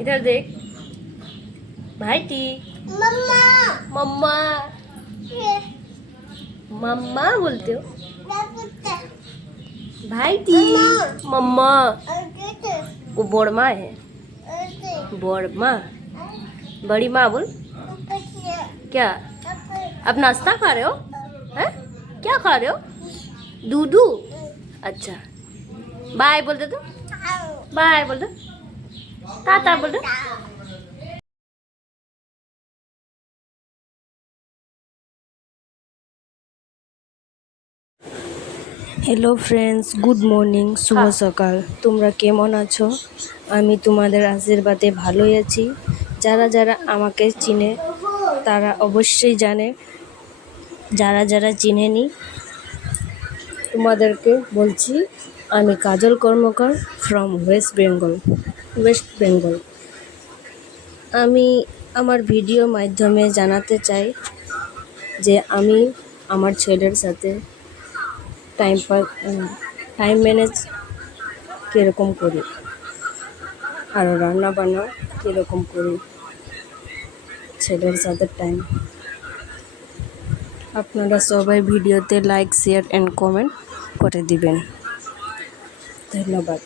इधर देख भाईटी मम्मा मम्मा ये मम्मा बोलते हो पुत्ता भाईटी मम्मा अगेते वो बड़ माँ है अगेते बड़ माँ बड़ी माँ बोल अपने क्या अपने अब नाश्ता खा रहे हो हैं क्या खा रहे हो दूधू अच्छा बाय बोल दे तो बाय बोल दो टाटा बोल दो হ্যালো ফ্রেন্ডস গুড মর্নিং শুভ সকাল তোমরা কেমন আছো আমি তোমাদের আশীর্বাদে ভালোই আছি যারা যারা আমাকে চিনে তারা অবশ্যই জানে যারা যারা চিনেনি তোমাদেরকে বলছি আমি কাজল কর্মকার ফ্রম ওয়েস্ট বেঙ্গল আমি আমার ভিডিও মাধ্যমে জানাতে চাই যে আমি আমার ছেলের সাথে টাইম ম্যানেজ কীরকম করি আর রান্না বান্না কীরকম করি ছেলের সাথে টাইম আপনারা সবাই ভিডিওতে লাইক শেয়ার অ্যান্ড কমেন্ট করে দিবেন ধন্যবাদ।